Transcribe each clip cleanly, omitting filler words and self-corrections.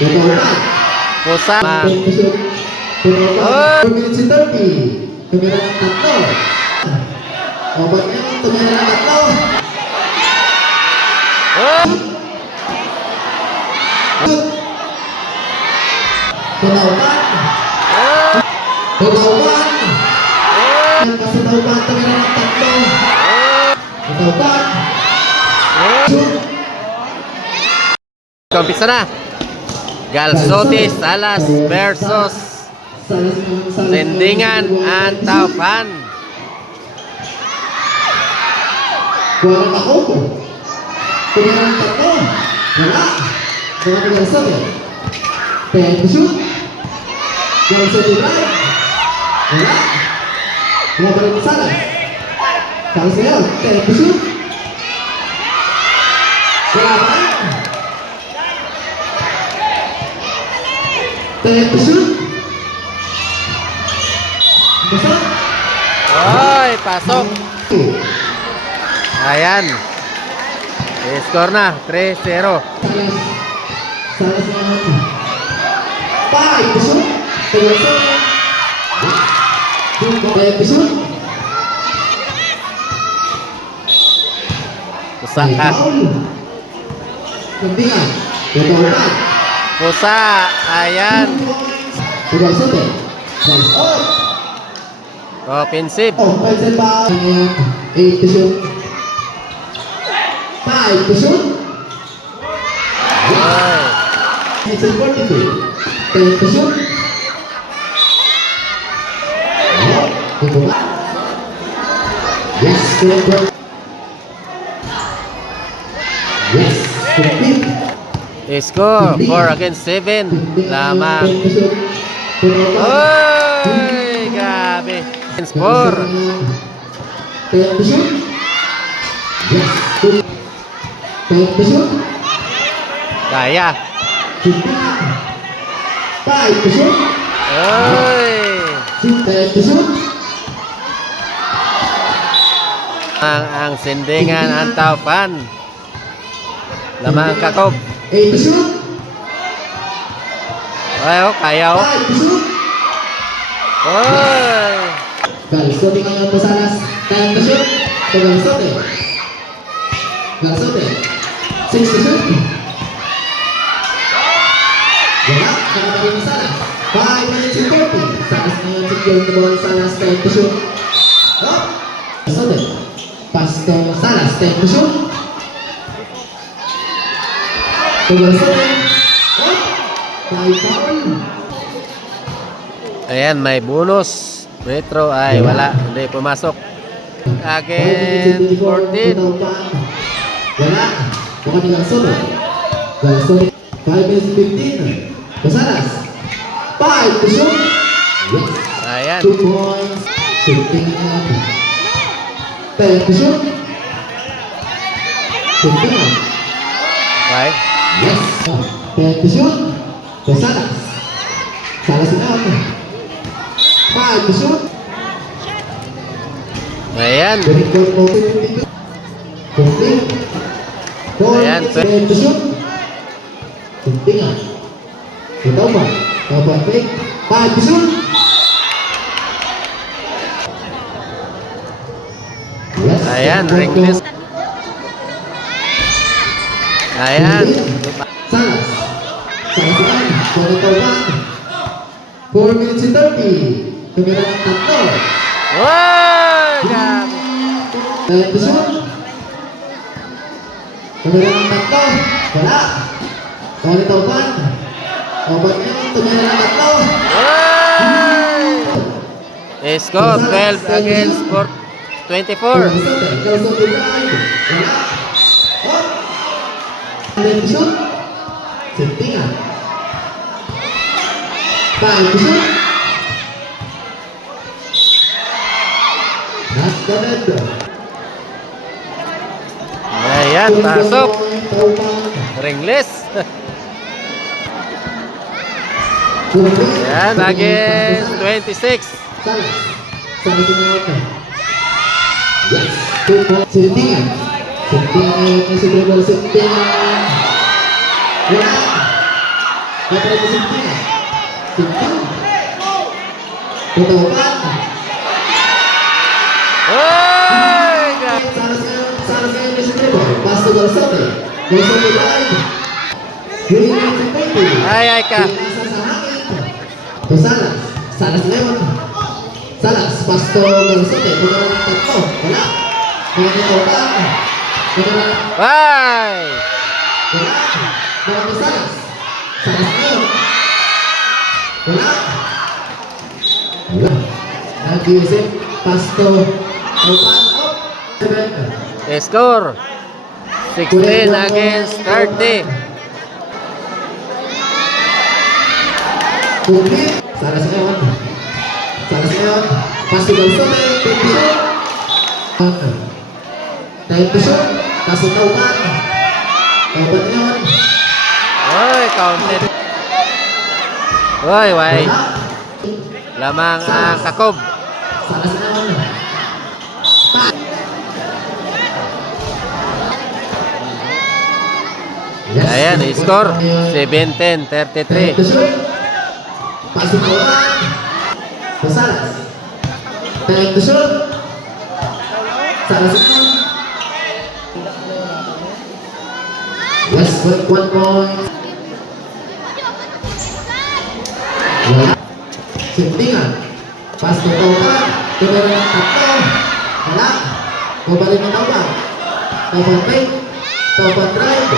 Pusa. Oh! 4 minutes and 30. Tumira ng tatlo. O, ba't ngayon tumira ng tatlo? Oh! Tunauban. Tunauban. Kasi Tunauban tumira ng tatlo. Tunauban. Kumpisa na. Galsote Salas versus Sendingan Antaufan. Kuha ako po. Tumira ng tatlo. Wala. Mga Galsote. 10 to shoot. Galsote drive. Wala. Wala pa rin Salas. Salas ngayon. 10 to shoot. Wala pa rin. 10 to shoot. Pasok. Ay, pasok. Ayan. I-score na. 3-0. Salas ngayon. 5 to shoot. 10 to shoot. Pusa ka. Sendingan. Tunauban. Pusa. Ayan. Galsote. Galsote. Offensive. Offensive foul. 8 to shoot. 5 to shoot. Ay. It's a 43. 10 to shoot. Yes, good. Yes, complete. I-score. 4 against 7. Lamang. Ay, grabe. 4. 10 to shoot. Yes, good. 10 to shoot. Kaya. 5 to shoot. Ay. 10 to shoot. Ang Sendingan Antaufan. Lamang kakob. 8 to shoot. Ay, oh, kaya oh. 5 to shoot. Ay. Galsote ngayon po Salas. 10 to shoot. To Galsote. Galsote. 6 to shoot. Wala. Nakapagin ni Salas. 5 minutes and 40. Salas ngayon secure the ball. Salas 10 to shoot. Up. Galsote. Pass to Salas. 10 to shoot. To Galsote. Up. 5 foul. Ayan, may bonus. Retro ay wala. Hindi pumasok. Again, 14. Wala. Bukan dengan Galsote. Galsote. 5 minutes 15. Basaras. 5 to shoot. Yes. Ayan. 2 points. Shooting out. 10 to shoot. Shooting out. Right. Yes. 10 to shoot. Basaras. Salas out. 5 to shoot. Ayan. Record mo 52. Complete. 4 Ayan, minutes 10 to shoot. Shooting out. Ito ba? Ito fake. 5 to shoot. Yes. Ayan, ringless. Ayan. Salas. Salas naman. Ito ba? 4 minutes and 30. Tumira ng tatlo. Wow! Grabe. 10 to shoot. Tumira ng tatlo. Wala. Ito ba? Obat ngayon. Tumira ng tatlo. Wow! Score 12 against 24. Galsote drive. Wala. Up. 10 to shoot. Sentingan. 5 to shoot. Not good. Ayan, pasok. Ringless. Ayan, against 26. Salas. Salas yung mga. Yes. 2 points. Sentingan. Sentingan. Yung si Dribble. Sentingan. Wala. Kapag ito Sintingan. Sintingan. Tutupan. Oy! Saras ngayon ni Sintribo. Pass to Galsote. Galsote drive. Huling ng Sintribo. Ay ka. Pinasa sa hangin. To Salas. Salas ngayon. Salas. Pass to Galsote. Pagkaroon ng tatlo. Wala. Mga tutupan. Pagkaroon. Ay! Wala. Mga to Salas. Salas ngayon. Wala. Wala. Nag-USF. Pass to Opan. Score 16 against 30. Kumit. Salas ngayon. Salas ngayon. Pass to Galsote. Time to shoot. Pass to Opan. Opan ngayon. Oy, counted. Oy, way. Lamang ang Kakob. Salas ngayon. Ayan, score 17-33. Pasok ko ba? Salas. Time to shoot. Salas ngayon. Yes, 1 point. Wala. Sintingan. Pass to Topan. Tumira ng tatlo. Wala. Babalik ng Topan. Topan fake. Topan drive.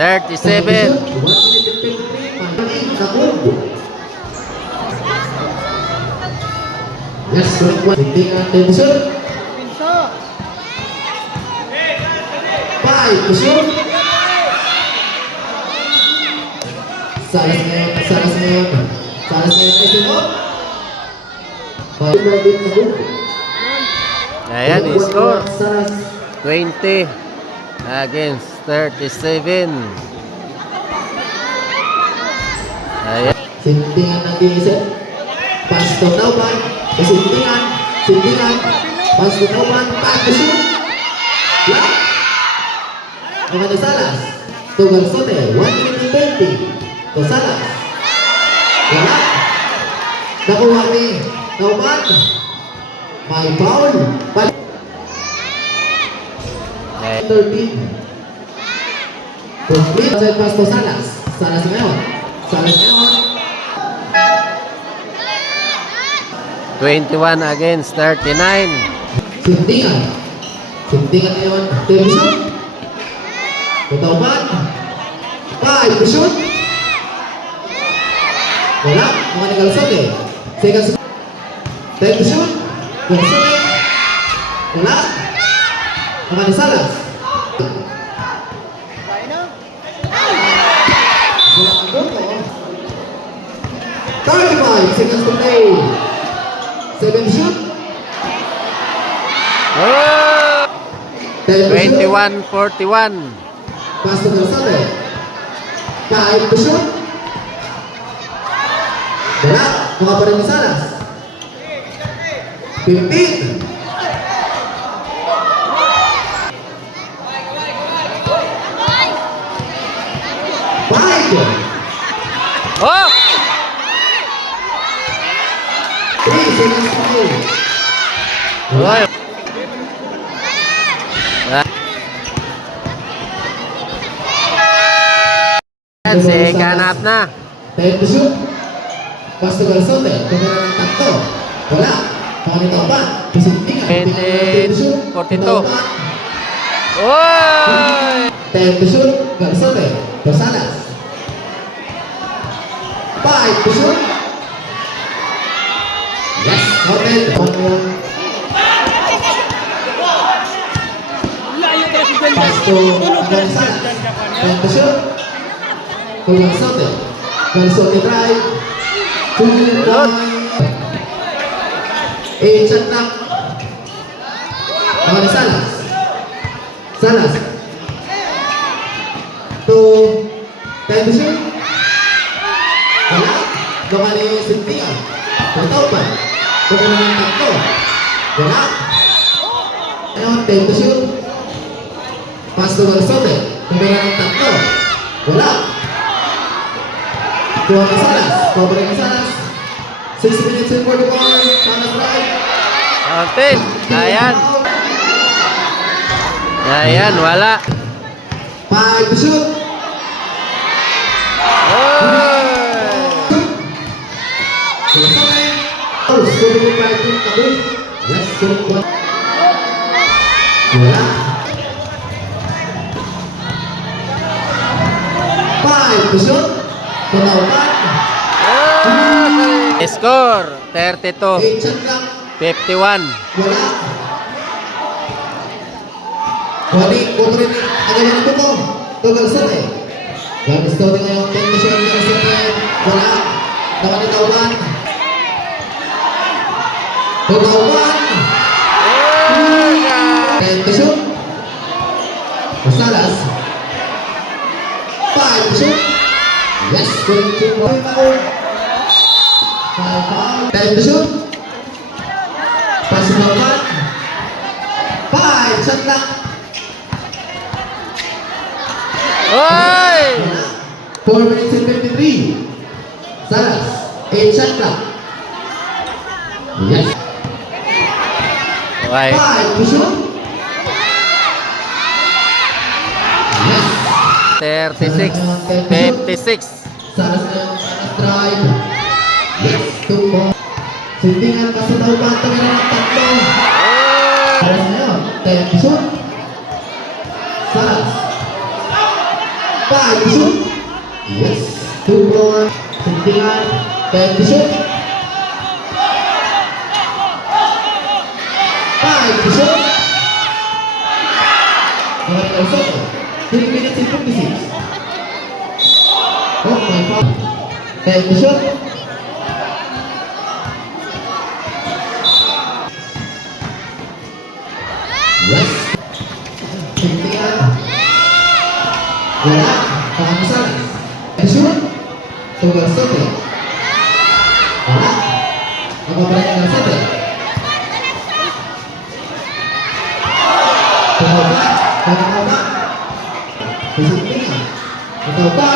37. 1 minute and 53. Mahiling Kakob. Yes, 1. Sintingan. Time to shoot. 5 to shoot. Salas ngayon. Salas ngayon. Salas ngayon. Ay, sinot. Babalik ng Kakob. Ayan, score Salas. 20 against 37. Ayan. Sintingan ng DSM. Pass to Tauban. Sintingan. Sintingan. Pass to Tauban. Pass to shoot. Block. Mga to Salas. To Galsote. 1 minute and 20. To Salas. Wala. Nakuha ni Tauban. May foul. Balik. 13. Complete. Side pass to Salas. Salas ngayon. Salas ngayon. 21 against 39. Sintingan. Sintingan ngayon. Time to shoot. Tutauban. 5 to shoot. Wala. Mga ni Galsote. Second shoot. Time to shoot. Galsote. Wala. Mga ni Salas. Wala ang buko. 35 seconds to play. 7 shoot. Oh! 10 to shoot. 21-41. Pass to Galsote. 5 to shoot. Wala. Mga pa rin ni Salas. 15. Oh! 3 seconds to play. Oy. Ayan, second half na. 10 to shoot. Pass to Galsote. Tumira ng tatlo. Wala. Pakanito pa. Pasintingan. 42. Oy! 10 to shoot. Galsote. Rosalas. 5 to shoot. Yes. Noted. Pass to Gonzales. 10 to shoot. To Galsote. Galsote drive. 2 point. 8 shot clock. Mga ni Salas. Salas. 2. 10 to shoot. Wala. Doka ni Sintingan. Tataw pa. Doka na ng tatlo. Wala. Ngayon, 10 to shoot. Pass to Galsote. Doka na ng tatlo. Wala. Tuwa ni Salas. Cover ni Salas. 6 minutes and 44. Salas right. Counted. Ayan. Ayan, wala. 5 to shoot. Oy! Scoring 5 to Tabu. Yes, scoring 1. Wala. 5 to shoot. Tunawan. Score 32 8 shot lang. 51. Wala. Wali, kukurin ni agawan ng buko. Tugal sate. Yan story ngayon. 10 to shoot. Tugal sate. Wala. Nakalitawan. Tunawan. 10 to shoot. Salas. 5 to shoot. Yes, good shoot. 5 foul. 10 to shoot. Pass to Tunawan. 5 shot lang. Oy! 4 minutes and 53. Salas. 8 shot lang. Yes. Okay. 5 to shoot. Yes. 36 56. Salas na yung Salas drive. Yes. 2 ball. Sintingan pa sa Tauban. Tumira ng tatlo. Salas na yun. 10 to shoot. Salas. 5 to shoot. Yes. 2 ball. Sintingan. 10 to shoot. 5 to shoot. Mga Soto. 3 minutes and 56. Oh my God. 10 to shoot. Yes. Sintingan. Wala. Pangamasalas. 10 to shoot. Tugal Soto. Wala. Nakabraya ng Soto. Tumawa. Tumawa. Sintingan. Tumawa.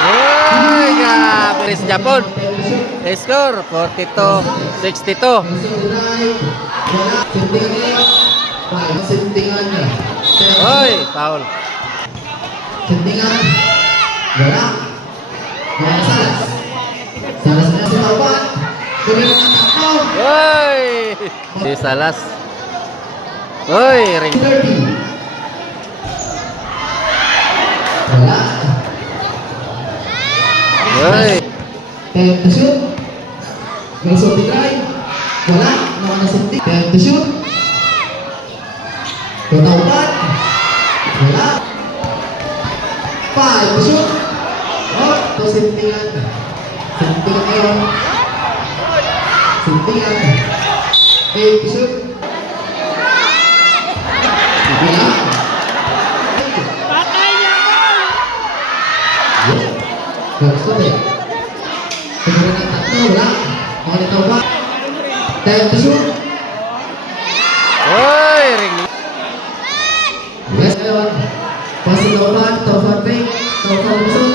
Oy, grabe sa Japon. 10 to shoot. Score 42 62. Wala. Sintingan niya. Sintingan niya. Oy, foul. Sintingan. Wala. Wala na Salas. Salas na si Tauban. Tumira ng takbo. Oy! Si Salas. Oy, ring. 30. Wala. Oy. 10 to shoot. May sorti drive. Wala. Naman na sinti. 10 to shoot. Tauban. Wala. 5 to shoot. Oh, to sintingan. Sintingan ngayon. Sintingan. 8 to shoot. Wala. Gusto din. Siguro ng tatlo, wala. Mga nito ba? 10 to shoot. Oy, ring. Yes, ngayon. Pasok na ulan, Tauban fake. Tauban gusto.